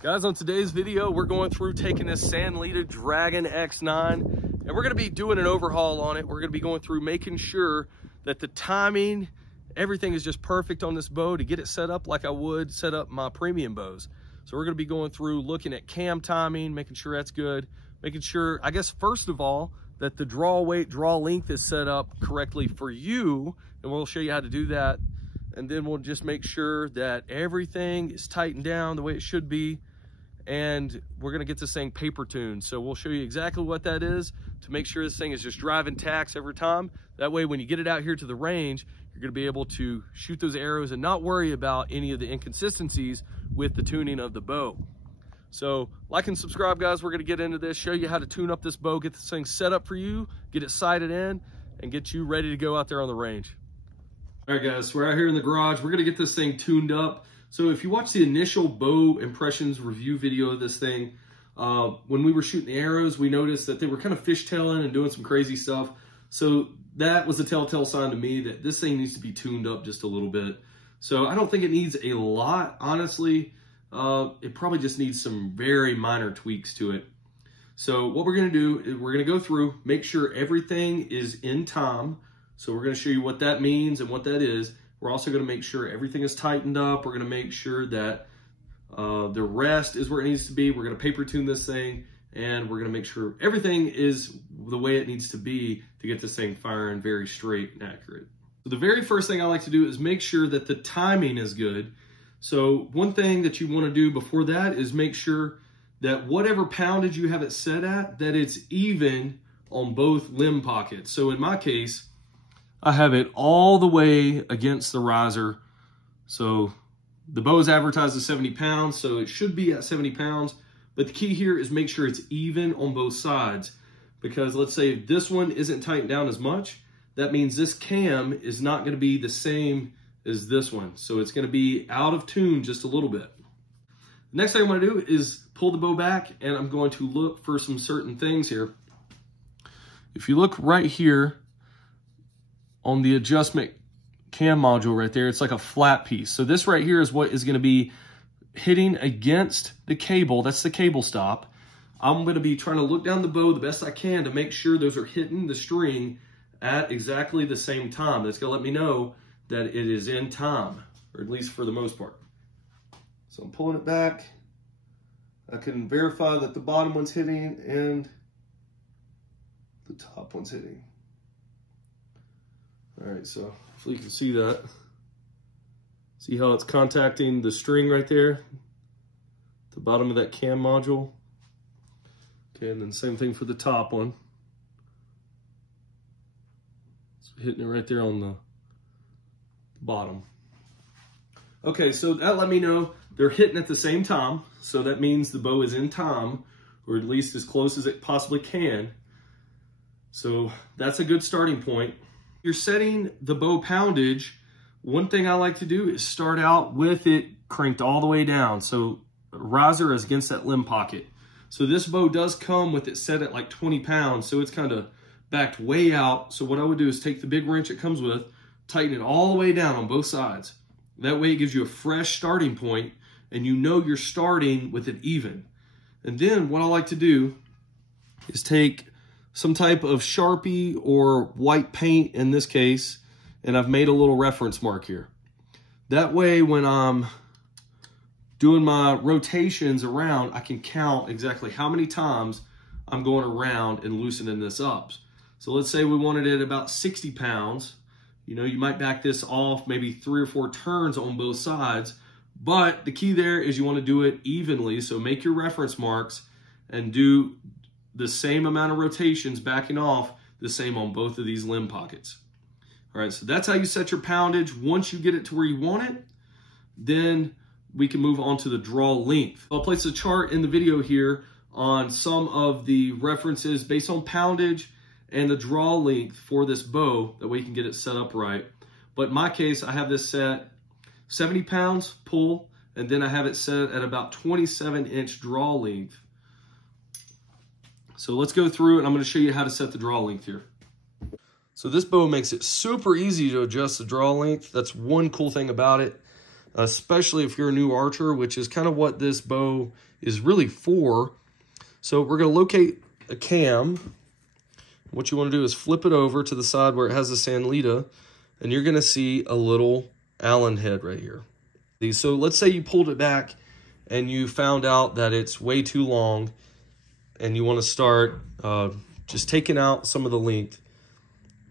Guys, on today's video, we're going through taking this Sanlida Dragon X9, and we're gonna be doing an overhaul on it. We're gonna be going through making sure that the timing, everything is just perfect on this bow to get it set up like I would set up my premium bows. So we're gonna be going through looking at cam timing, making sure that's good, making sure, I guess, first of all, that the draw weight, draw length is set up correctly for you, and we'll show you how to do that. And then we'll just make sure that everything is tightened down the way it should be. And we're gonna get this thing paper tuned. So we'll show you exactly what that is to make sure this thing is just driving tacks every time. That way, when you get it out here to the range, you're gonna be able to shoot those arrows and not worry about any of the inconsistencies with the tuning of the bow. So like and subscribe, guys. We're gonna get into this, show you how to tune up this bow, get this thing set up for you, get it sighted in, and get you ready to go out there on the range. All right, guys, so we're out here in the garage. We're gonna get this thing tuned up. So if you watch the initial bow impressions review video of this thing, when we were shooting the arrows, we noticed that they were kind of fishtailing and doing some crazy stuff. So that was a telltale sign to me that this thing needs to be tuned up just a little bit. So I don't think it needs a lot, honestly. It probably just needs some very minor tweaks to it. So what we're gonna do is we're gonna go through, make sure everything is in time. So we're gonna show you what that means and what that is. We're also gonna make sure everything is tightened up. We're gonna make sure that the rest is where it needs to be. We're gonna paper tune this thing, and we're gonna make sure everything is the way it needs to be to get this thing firing very straight and accurate. So the very first thing I like to do is make sure that the timing is good. So one thing that you wanna do before that is make sure that whatever poundage you have it set at, that it's even on both limb pockets. So in my case, I have it all the way against the riser. So the bow is advertised as 70 pounds, so it should be at 70 pounds. But the key here is make sure it's even on both sides. Because let's say this one isn't tightened down as much, that means this cam is not gonna be the same as this one. So it's gonna be out of tune just a little bit. The next thing I'm gonna do is pull the bow back, and I'm going to look for some certain things here. If you look right here, on the adjustment cam module right there, it's like a flat piece. So this right here is what is gonna be hitting against the cable. That's the cable stop. I'm gonna be trying to look down the bow the best I can to make sure those are hitting the string at exactly the same time. That's gonna let me know that it is in time, or at least for the most part. So I'm pulling it back. I can verify that the bottom one's hitting and the top one's hitting. All right, so hopefully you can see that. See how it's contacting the string right there? The bottom of that cam module. Okay, and then same thing for the top one. It's hitting it right there on the bottom. Okay, so that let me know they're hitting at the same time. So that means the bow is in time, or at least as close as it possibly can. So that's a good starting point. You're setting the bow poundage. One thing I like to do is start out with it cranked all the way down. So riser is against that limb pocket. So this bow does come with it set at like 20 pounds. So it's kind of backed way out. So what I would do is take the big wrench it comes with, tighten it all the way down on both sides. That way it gives you a fresh starting point, and you know you're starting with it even. And then what I like to do is take some type of Sharpie or white paint in this case, and I've made a little reference mark here. That way when I'm doing my rotations around, I can count exactly how many times I'm going around and loosening this up. So let's say we wanted it about 60 pounds. You know, you might back this off maybe 3 or 4 turns on both sides, but the key there is you want to do it evenly. So make your reference marks and do the same amount of rotations backing off the same on both of these limb pockets. All right, so that's how you set your poundage. Once you get it to where you want it, then we can move on to the draw length. I'll place a chart in the video here on some of the references based on poundage and the draw length for this bow. That way you can get it set up right. But in my case, I have this set 70 pounds pull, and then I have it set at about 27-inch draw length. So let's go through, and I'm going to show you how to set the draw length here. So this bow makes it super easy to adjust the draw length. That's one cool thing about it. especially if you're a new archer, which is kind of what this bow is really for. So we're going to locate a cam. What you want to do is flip it over to the side where it has the Sanlida, and you're going to see a little Allen head right here. So let's say you pulled it back and you found out that it's way too long and you want to start just taking out some of the length.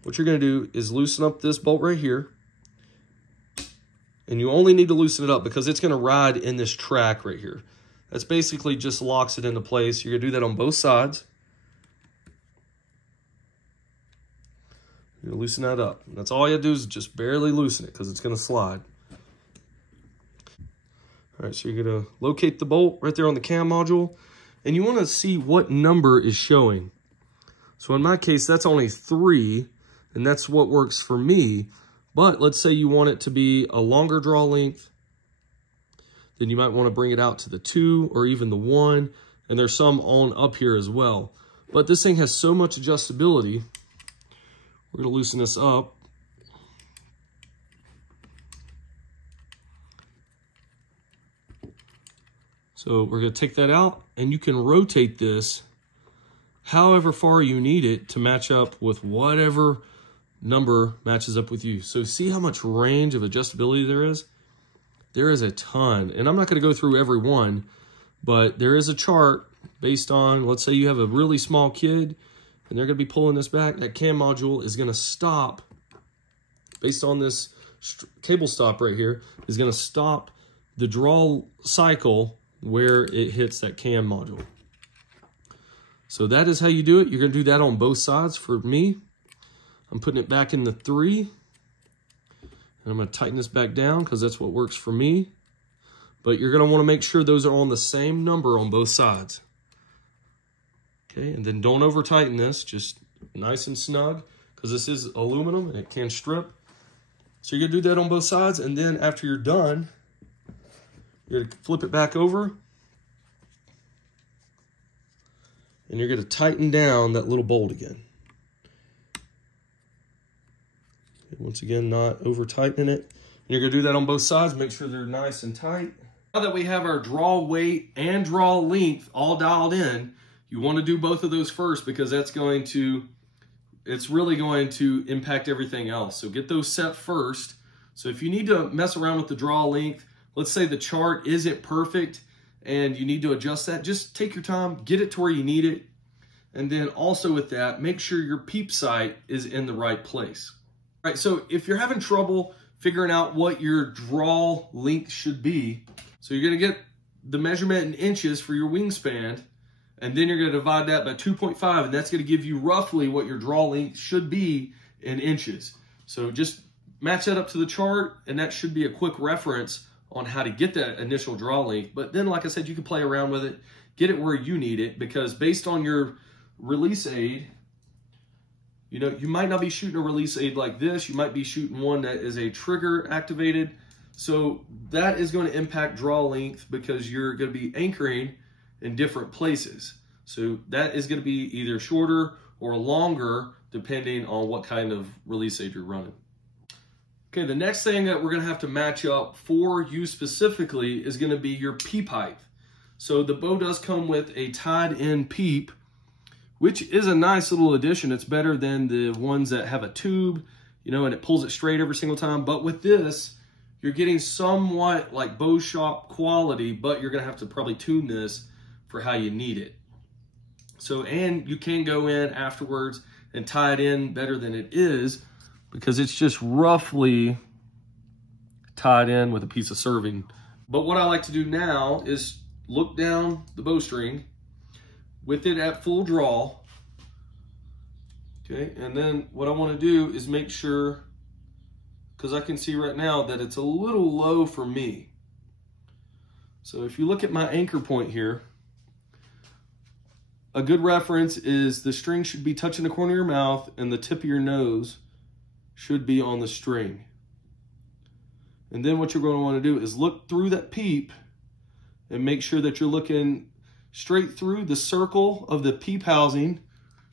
What you're going to do is loosen up this bolt right here. And you only need to loosen it up because it's going to ride in this track right here. That's basically just locks it into place. You're going to do that on both sides. You're going to loosen that up. That's all you have to do is just barely loosen it because it's going to slide. All right, so you're going to locate the bolt right there on the cam module. And you want to see what number is showing. So in my case, that's only 3. And that's what works for me. But let's say you want it to be a longer draw length. Then you might want to bring it out to the 2 or even the 1. And there's some on up here as well. But this thing has so much adjustability. We're going to loosen this up. So we're going to take that out, and you can rotate this however far you need it to match up with whatever number matches up with you. So see how much range of adjustability there is? There is a ton. And I'm not going to go through every one, but there is a chart based on, let's say you have a really small kid, and they're going to be pulling this back. That cam module is going to stop, based on this cable stop right here, is going to stop the draw cycle where it hits that cam module. So that is how you do it. You're going to do that on both sides. For me, I'm putting it back in the 3. And I'm going to tighten this back down because that's what works for me. But you're going to want to make sure those are on the same number on both sides. Okay, and then don't over tighten this. Just nice and snug because this is aluminum and it can strip. So you're going to do that on both sides. And then after you're done, you're going to flip it back over. And you're going to tighten down that little bolt again. Okay, once again, not over tightening it. And you're going to do that on both sides. Make sure they're nice and tight. Now that we have our draw weight and draw length all dialed in, you want to do both of those first because that's going to, it's really going to impact everything else. So get those set first. So if you need to mess around with the draw length, let's say the chart isn't perfect and you need to adjust that, just take your time, get it to where you need it. And then also with that, make sure your peep sight is in the right place. All right, so if you're having trouble figuring out what your draw length should be, so you're gonna get the measurement in inches for your wingspan, and then you're gonna divide that by 2.5, and that's gonna give you roughly what your draw length should be in inches. So just match that up to the chart, and that should be a quick reference on how to get that initial draw length. But then, like I said, you can play around with it, get it where you need it, because based on your release aid, you know, you might not be shooting a release aid like this. You might be shooting one that is a trigger activated. So that is going to impact draw length because you're going to be anchoring in different places. So that is going to be either shorter or longer depending on what kind of release aid you're running. Okay, the next thing that we're going to have to match up for you specifically is going to be your peep height. So the bow does come with a tied-in peep, which is a nice little addition. It's better than the ones that have a tube, you know, and it pulls it straight every single time. But with this, you're getting somewhat like bow shop quality, but you're going to have to probably tune this for how you need it. So, and you can go in afterwards and tie it in better than it is, because it's just roughly tied in with a piece of serving. But what I like to do now is look down the bowstring with it at full draw. Okay, and then what I want to do is make sure, because I can see right now that it's a little low for me. So if you look at my anchor point here, a good reference is the string should be touching the corner of your mouth and the tip of your nose should be on the string. And then what you're going to want to do is look through that peep and make sure that you're looking straight through. The circle of the peep housing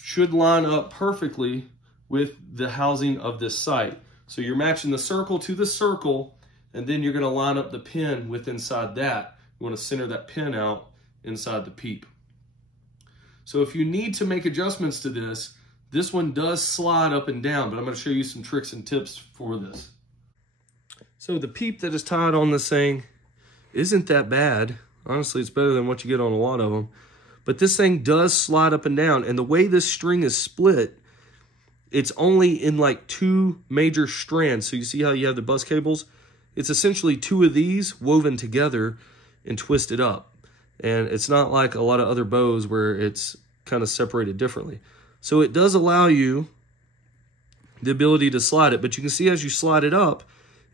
should line up perfectly with the housing of this sight. So you're matching the circle to the circle and then you're gonna line up the pin with inside that. You wanna center that pin out inside the peep. So if you need to make adjustments to this, this one does slide up and down, but I'm gonna show you some tricks and tips for this. So the peep that is tied on this thing isn't that bad. Honestly, it's better than what you get on a lot of them. But this thing does slide up and down, and the way this string is split, it's only in like 2 major strands. So you see how you have the bus cables? It's essentially 2 of these woven together and twisted up. And it's not like a lot of other bows where it's kind of separated differently. So it does allow you the ability to slide it, but you can see as you slide it up,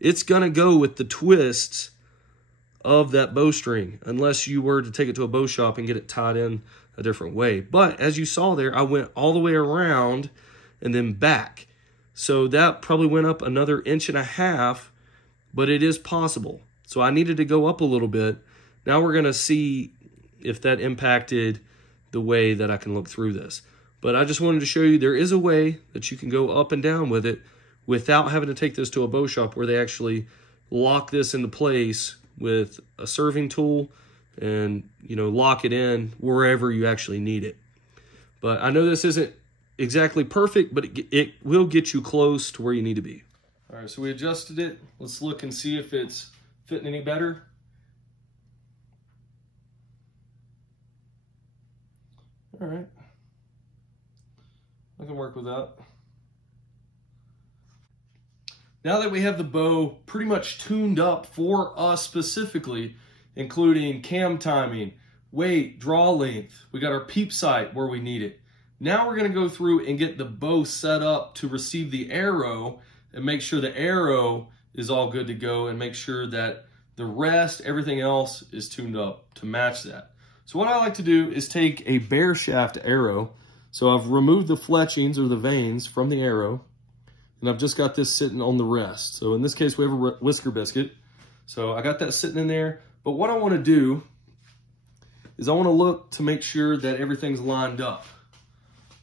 it's gonna go with the twists of that bowstring, unless you were to take it to a bow shop and get it tied in a different way. But as you saw there, I went all the way around and then back. So that probably went up another 1.5 inches, but it is possible. So I needed to go up a little bit. Now we're gonna see if that impacted the way that I can look through this. But I just wanted to show you there is a way that you can go up and down with it without having to take this to a bow shop where they actually lock this into place with a serving tool and, you know, lock it in wherever you actually need it. But I know this isn't exactly perfect, but it will get you close to where you need to be. All right, so we adjusted it. Let's look and see if it's fitting any better. All right, I can work with that. Now that we have the bow pretty much tuned up for us specifically, including cam timing, weight, draw length, we got our peep sight where we need it. Now we're gonna go through and get the bow set up to receive the arrow and make sure the arrow is all good to go and make sure that the rest, everything else is tuned up to match that. So what I like to do is take a bare shaft arrow. So I've removed the fletchings or the vanes from the arrow, and I've just got this sitting on the rest. So in this case, we have a whisker biscuit. So I got that sitting in there. But what I want to do is I want to look to make sure that everything's lined up.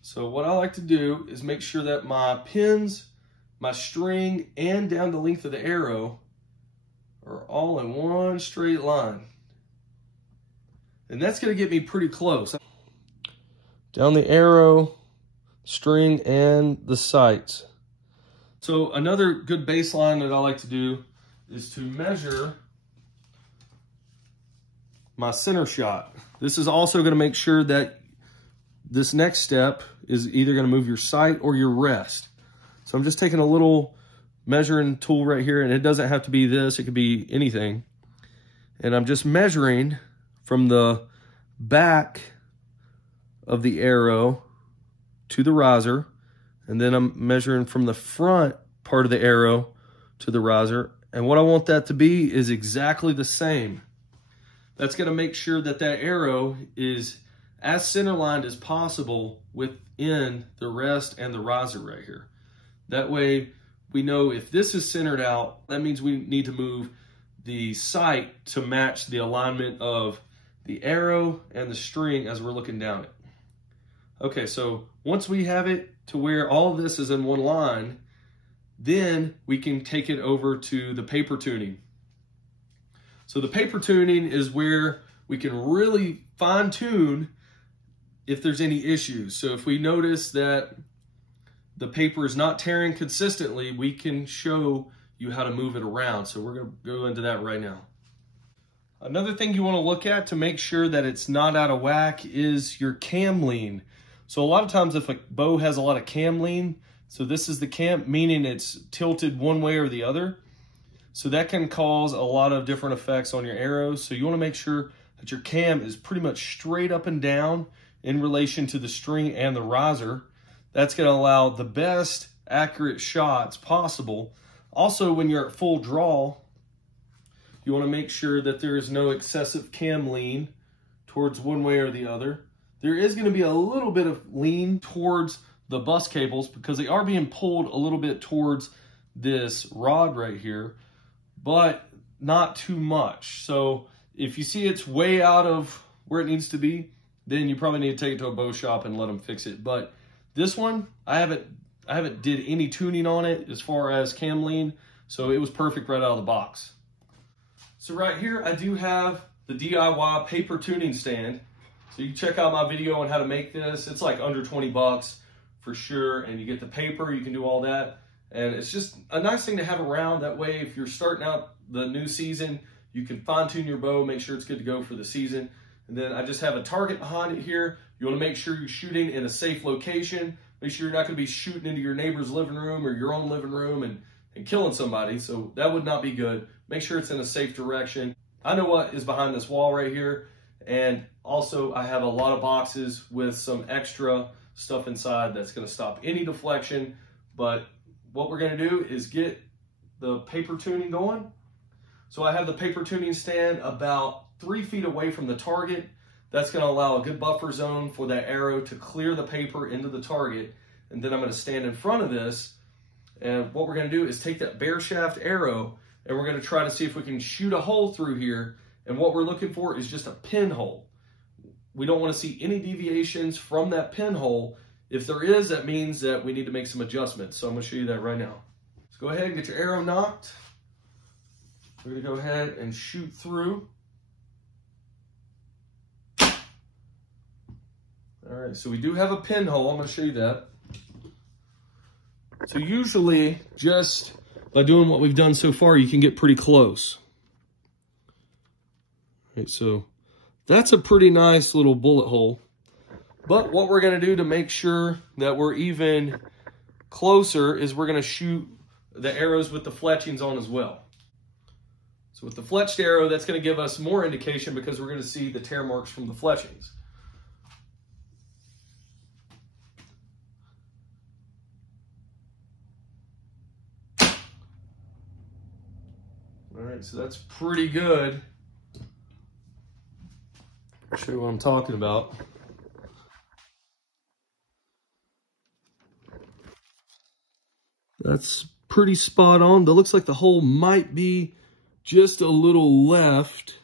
So what I like to do is make sure that my pins, my string, and down the length of the arrow are all in one straight line. And that's going to get me pretty close. Down the arrow, string, and the sights. So another good baseline that I like to do is to measure my center shot. This is also going to make sure that this next step is either going to move your sight or your rest. So I'm just taking a little measuring tool right here, and it doesn't have to be this, it could be anything. And I'm just measuring from the back of the arrow to the riser, and then I'm measuring from the front part of the arrow to the riser. And what I want that to be is exactly the same. That's going to make sure that that arrow is as center lined as possible within the rest and the riser right here. That way we know if this is centered out, that means we need to move the sight to match the alignment of the arrow and the string as we're looking down it. Okay, so once we have it to where all of this is in one line, then we can take it over to the paper tuning. So the paper tuning is where we can really fine tune if there's any issues. So if we notice that the paper is not tearing consistently, we can show you how to move it around. So we're gonna go into that right now. Another thing you wanna look at to make sure that it's not out of whack is your cam lean. So a lot of times if a bow has a lot of cam lean, so this is the cam, meaning it's tilted one way or the other. So that can cause a lot of different effects on your arrows. So you wanna make sure that your cam is pretty much straight up and down in relation to the string and the riser. That's gonna allow the best accurate shots possible. Also, when you're at full draw, you wanna make sure that there is no excessive cam lean towards one way or the other. There is gonna be a little bit of lean towards the bus cables because they are being pulled a little bit towards this rod right here, but not too much. So if you see it's way out of where it needs to be, then you probably need to take it to a bow shop and let them fix it. But this one, I haven't did any tuning on it as far as cam lean, so it was perfect right out of the box. So right here, I do have the DIY paper tuning stand. So you can check out my video on how to make this. It's like under 20 bucks for sure. And you get the paper, you can do all that. And it's just a nice thing to have around. That way, if you're starting out the new season, you can fine tune your bow, make sure it's good to go for the season. And then I just have a target behind it here. You want to make sure you're shooting in a safe location. Make sure you're not going to be shooting into your neighbor's living room or your own living room and killing somebody. So that would not be good. Make sure it's in a safe direction. I know what is behind this wall right here. And also I have a lot of boxes with some extra stuff inside that's going to stop any deflection. But what we're going to do is get the paper tuning going. So I have the paper tuning stand about 3 feet away from the target. That's going to allow a good buffer zone for that arrow to clear the paper into the target. And then I'm going to stand in front of this. And what we're going to do is take that bare shaft arrow and we're going to try to see if we can shoot a hole through here. And what we're looking for is just a pinhole. We don't want to see any deviations from that pinhole. If there is, that means that we need to make some adjustments. So I'm going to show you that right now. So go ahead and get your arrow knocked. We're going to go ahead and shoot through. All right, so we do have a pinhole. I'm going to show you that. So usually, just by doing what we've done so far, you can get pretty close. All right, so that's a pretty nice little bullet hole. But what we're going to do to make sure that we're even closer is we're going to shoot the arrows with the fletchings on as well. So with the fletched arrow, that's going to give us more indication because we're going to see the tear marks from the fletchings. All right, so that's pretty good. I'll show you what I'm talking about. That's pretty spot on. It looks like the hole might be just a little left.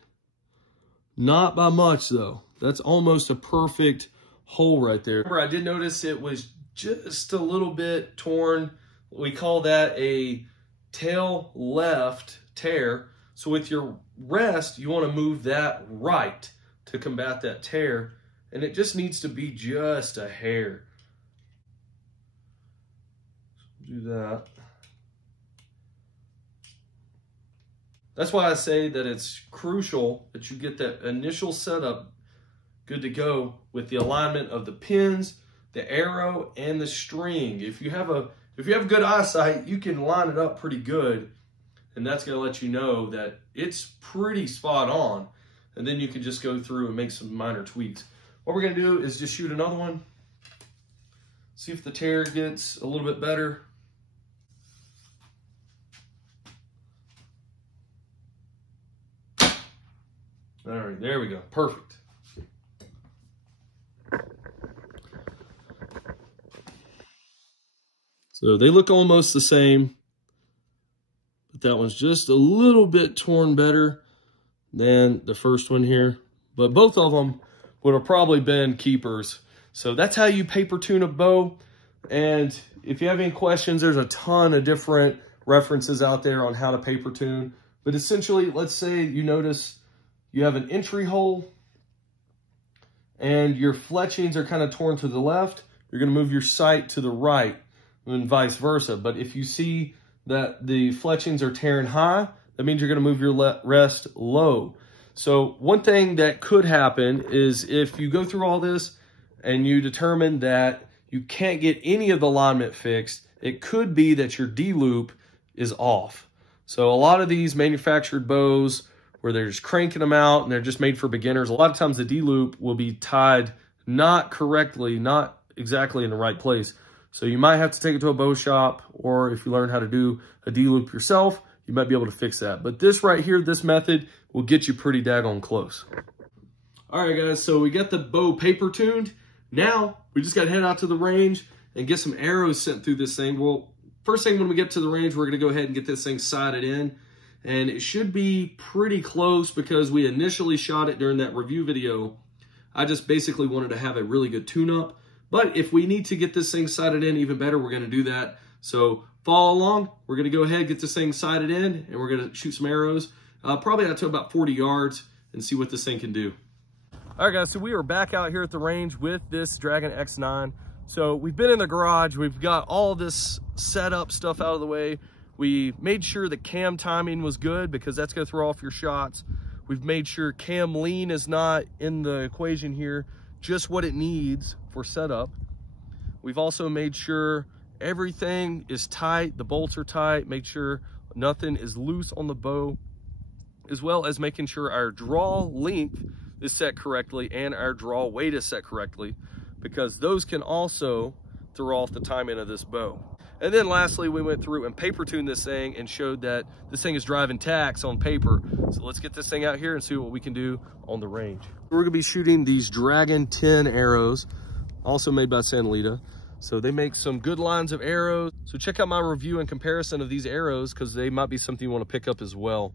Not by much though. That's almost a perfect hole right there. Remember, I did notice it was just a little bit torn. We call that a tail left tear. So with your rest, you want to move that right to combat that tear. And it just needs to be just a hair. Do that. That's why I say that it's crucial that you get that initial setup good to go with the alignment of the pins, the arrow, and the string. If you have good eyesight, you can line it up pretty good, and that's going to let you know that it's pretty spot on. And then you can just go through and make some minor tweaks. What we're going to do is just shoot another one. See if the tear gets a little bit better. All right, there we go. Perfect. So they look almost the same, but that one's just a little bit torn better than the first one here. But both of them would have probably been keepers. So that's how you paper tune a bow. And if you have any questions, there's a ton of different references out there on how to paper tune. But essentially, let's say you notice you have an entry hole and your fletchings are kind of torn to the left. You're going to move your sight to the right and vice versa. But if you see that the fletchings are tearing high, that means you're going to move your rest low. So one thing that could happen is if you go through all this and you determine that you can't get any of the alignment fixed, it could be that your D-loop is off. So a lot of these manufactured bows where they're just cranking them out and they're just made for beginners, a lot of times the D-loop will be tied not correctly, not exactly in the right place. So you might have to take it to a bow shop, or if you learn how to do a D-loop yourself, you might be able to fix that. But this right here, this method will get you pretty daggone close. All right, guys, so we got the bow paper tuned. Now we just got to head out to the range and get some arrows sent through this thing. Well, first thing when we get to the range, we're going to go ahead and get this thing sighted in. And it should be pretty close because we initially shot it during that review video. I just basically wanted to have a really good tune-up. But if we need to get this thing sighted in even better, we're going to do that. So follow along. We're going to go ahead, get this thing sighted in, and we're going to shoot some arrows. probably out to about 40 yards and see what this thing can do. All right, guys, so we are back out here at the range with this Dragon X9. So we've been in the garage. We've got all this setup stuff out of the way. We made sure the cam timing was good because that's gonna throw off your shots. We've made sure cam lean is not in the equation here, just what it needs for setup. We've also made sure everything is tight, the bolts are tight, make sure nothing is loose on the bow, as well as making sure our draw length is set correctly and our draw weight is set correctly, because those can also throw off the timing of this bow. And then lastly, we went through and paper tuned this thing and showed that this thing is driving tacks on paper. So let's get this thing out here and see what we can do on the range. We're gonna be shooting these Dragon 10 arrows, also made by Sanlida. So they make some good lines of arrows. So check out my review and comparison of these arrows because they might be something you wanna pick up as well.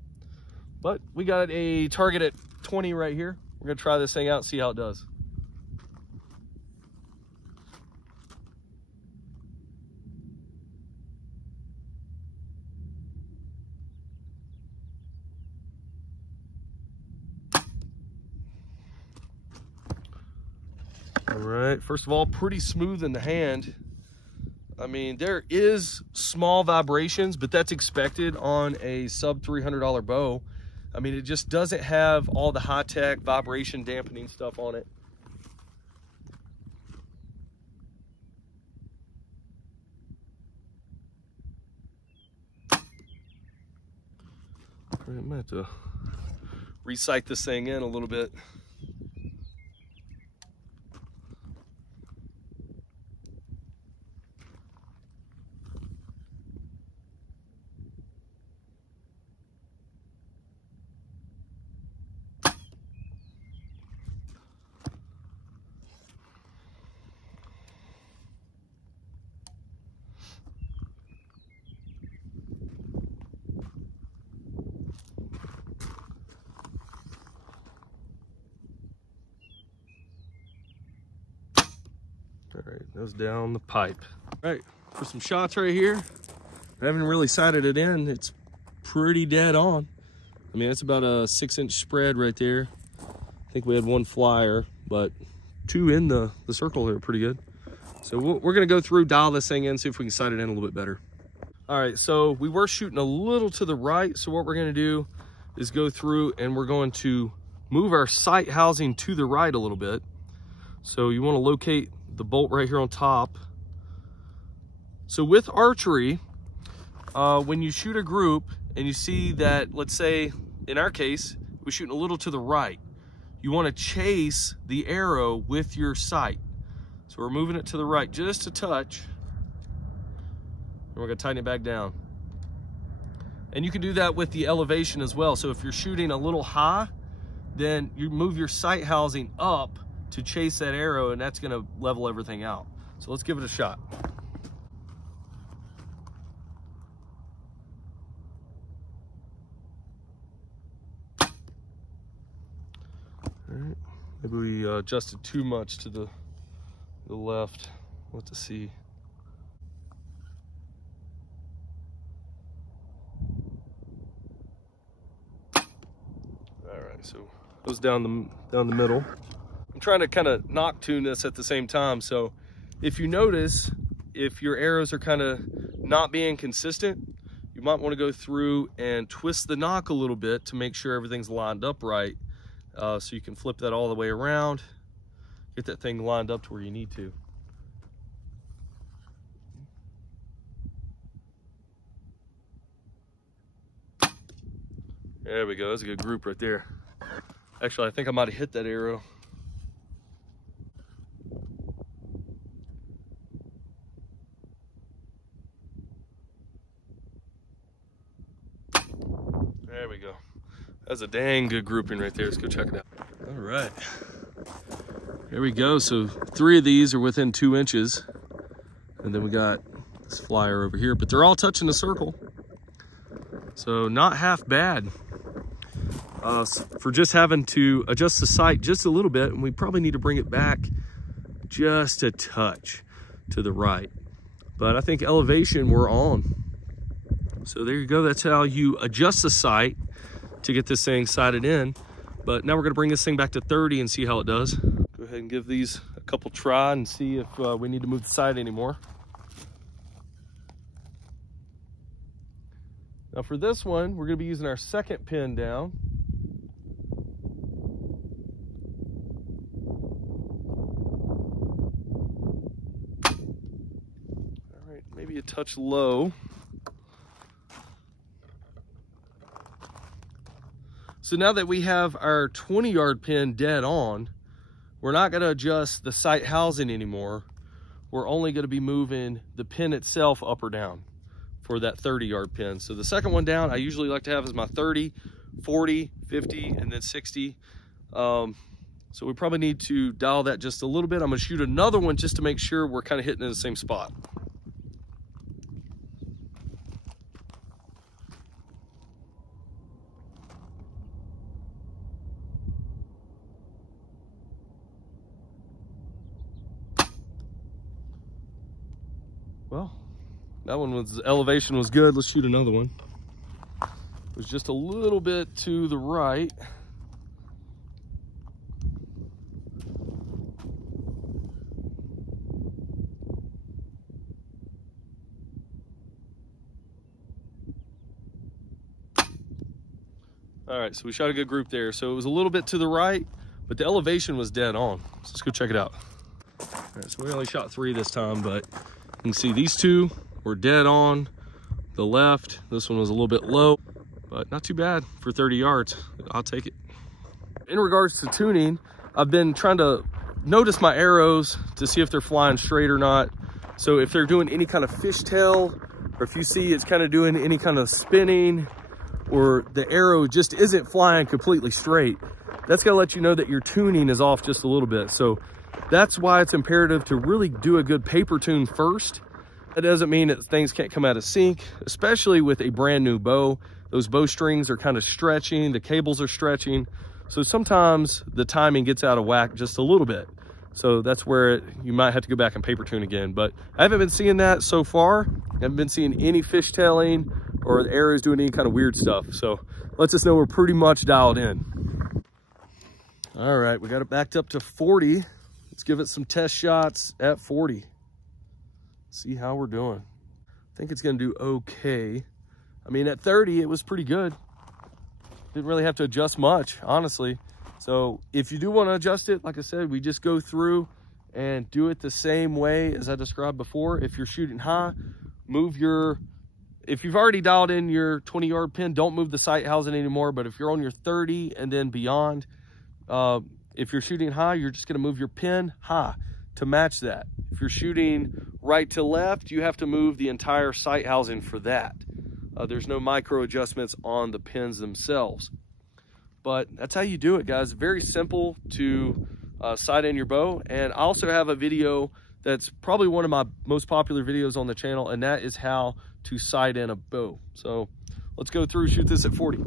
But we got a target at 20 right here. We're gonna try this thing out and see how it does. All right, first of all, pretty smooth in the hand. I mean, there is small vibrations, but that's expected on a sub $300 bow. I mean, it just doesn't have all the high-tech vibration dampening stuff on it. I'm gonna have to re-sight this thing in a little bit. All right, goes down the pipe. All right, for some shots right here. I haven't really sighted it in. It's pretty dead on. I mean, it's about a 6-inch spread right there. I think we had one flyer, but 2 in the circle here, pretty good. So we're gonna go through, dial this thing in, see if we can sight it in a little bit better. All right, so we were shooting a little to the right. So what we're gonna do is go through and we're going to move our sight housing to the right a little bit. So you wanna locate the bolt right here on top. So with archery, when you shoot a group and you see that, let's say in our case, we're shooting a little to the right, you want to chase the arrow with your sight. So we're moving it to the right just a touch, and we're gonna tighten it back down. And you can do that with the elevation as well. So if you're shooting a little high, then you move your sight housing up to chase that arrow, and that's gonna level everything out. So let's give it a shot. All right, maybe we adjusted too much to the left. We'll have to see. All right, so it goes down the middle. I'm trying to kind of knock tune this at the same time. So if you notice, if your arrows are kind of not being consistent, you might want to go through and twist the knock a little bit to make sure everything's lined up right. So you can flip that all the way around, get that thing lined up to where you need to. There we go, that's a good group right there. Actually, I think I might have hit that arrow. There we go. That's a dang good grouping right there. Let's go check it out. All right. There we go. So 3 of these are within 2 inches. And then we got this flyer over here, but they're all touching the circle. So not half bad. For just having to adjust the sight just a little bit, and we probably need to bring it back just a touch to the right. But I think elevation we're on. So there you go, that's how you adjust the sight to get this thing sighted in. But now we're gonna bring this thing back to 30 and see how it does. Go ahead and give these a couple try and see if we need to move the sight anymore. Now for this one, we're gonna be using our second pin down. All right, maybe a touch low. So now that we have our 20-yard pin dead on, we're not gonna adjust the sight housing anymore. We're only gonna be moving the pin itself up or down for that 30-yard pin. So the second one down, I usually like to have as my 30, 40, 50, and then 60. So we probably need to dial that just a little bit. I'm gonna shoot another one just to make sure we're kind of hitting in the same spot. Well, that one was, elevation was good. Let's shoot another one. It was just a little bit to the right. All right, so we shot a good group there. So it was a little bit to the right, but the elevation was dead on. So let's go check it out. All right, so we only shot 3 this time, but you can see these 2 were dead on the left. This one was a little bit low, but not too bad for 30 yards. I'll take it. In regards to tuning, I've been trying to notice my arrows to see if they're flying straight or not. So if they're doing any kind of fishtail, or if you see it's kind of doing any kind of spinning, or the arrow just isn't flying completely straight, that's gonna let you know that your tuning is off just a little bit. So that's why it's imperative to really do a good paper tune first. That doesn't mean that things can't come out of sync, especially with a brand new bow. Those bow strings are kind of stretching, the cables are stretching. So sometimes the timing gets out of whack just a little bit. So that's where you might have to go back and paper tune again. But I haven't been seeing that so far. I haven't been seeing any fishtailing or the arrows doing any kind of weird stuff. So lets us know we're pretty much dialed in. All right, we got it backed up to 40. Let's give it some test shots at 40. See how we're doing. I think it's gonna do okay. I mean, at 30, it was pretty good. Didn't really have to adjust much, honestly. So if you do wanna adjust it, like I said, we just go through and do it the same way as I described before. If you're shooting high, if you've already dialed in your 20-yard pin, don't move the sight housing anymore. But if you're on your 30 and then beyond, if you're shooting high, you're just gonna move your pin high to match that. If you're shooting right to left, you have to move the entire sight housing for that. There's no micro adjustments on the pins themselves. But that's how you do it, guys. Very simple to sight in your bow. And I also have a video that's probably one of my most popular videos on the channel, and that is how to sight in a bow. So let's go through, shoot this at 40.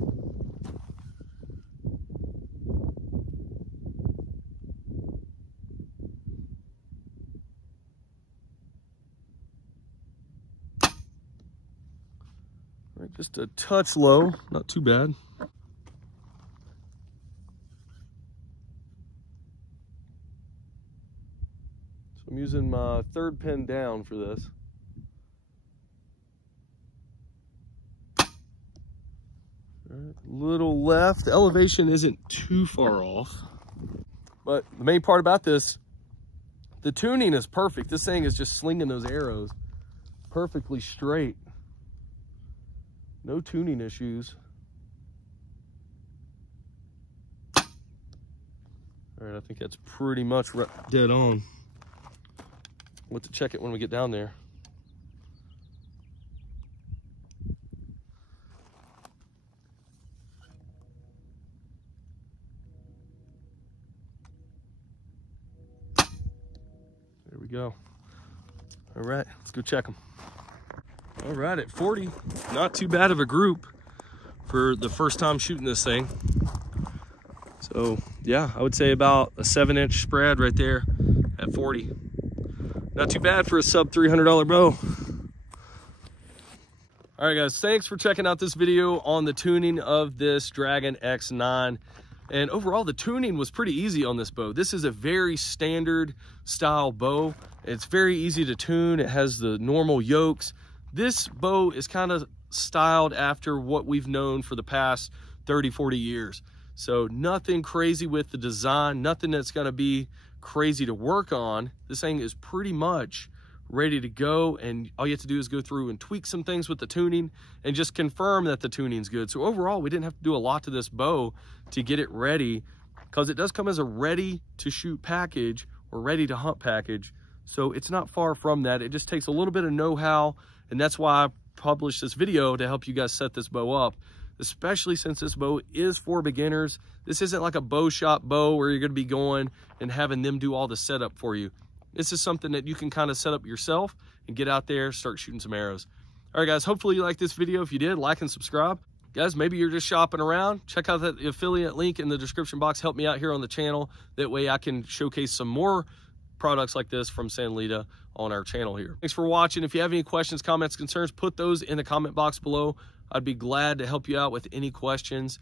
Just a touch low, not too bad. So I'm using my 3rd pin down for this. Little left, the elevation isn't too far off. But the main part about this, the tuning is perfect. This thing is just slinging those arrows perfectly straight. No tuning issues. All right, I think that's pretty much dead on. We'll have to check it when we get down there. There we go. All right, let's go check them. All right, at 40, not too bad of a group for the first time shooting this thing. So yeah, I would say about a 7-inch spread right there at 40. Not too bad for a sub $300 bow. All right, guys, thanks for checking out this video on the tuning of this Dragon X9. And overall, the tuning was pretty easy on this bow. This is a very standard style bow. It's very easy to tune. It has the normal yokes. This bow is kind of styled after what we've known for the past 30, 40 years. So nothing crazy with the design, nothing that's gonna be crazy to work on. This thing is pretty much ready to go, and all you have to do is go through and tweak some things with the tuning and just confirm that the tuning's good. So overall, we didn't have to do a lot to this bow to get it ready, because it does come as a ready to shoot package or ready to hunt package. So it's not far from that. It just takes a little bit of know-how, and that's why I published this video to help you guys set this bow up, especially since this bow is for beginners. This isn't like a bow shop bow where you're gonna be going and having them do all the setup for you. This is something that you can kind of set up yourself and get out there, start shooting some arrows. All right, guys, hopefully you liked this video. If you did, like and subscribe. Guys, maybe you're just shopping around. Check out that affiliate link in the description box. Help me out here on the channel. That way I can showcase some more products like this from Sanlida on our channel here. Thanks for watching. If you have any questions, comments, concerns, put those in the comment box below. I'd be glad to help you out with any questions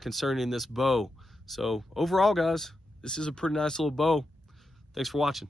concerning this bow. So overall, guys, this is a pretty nice little bow. Thanks for watching.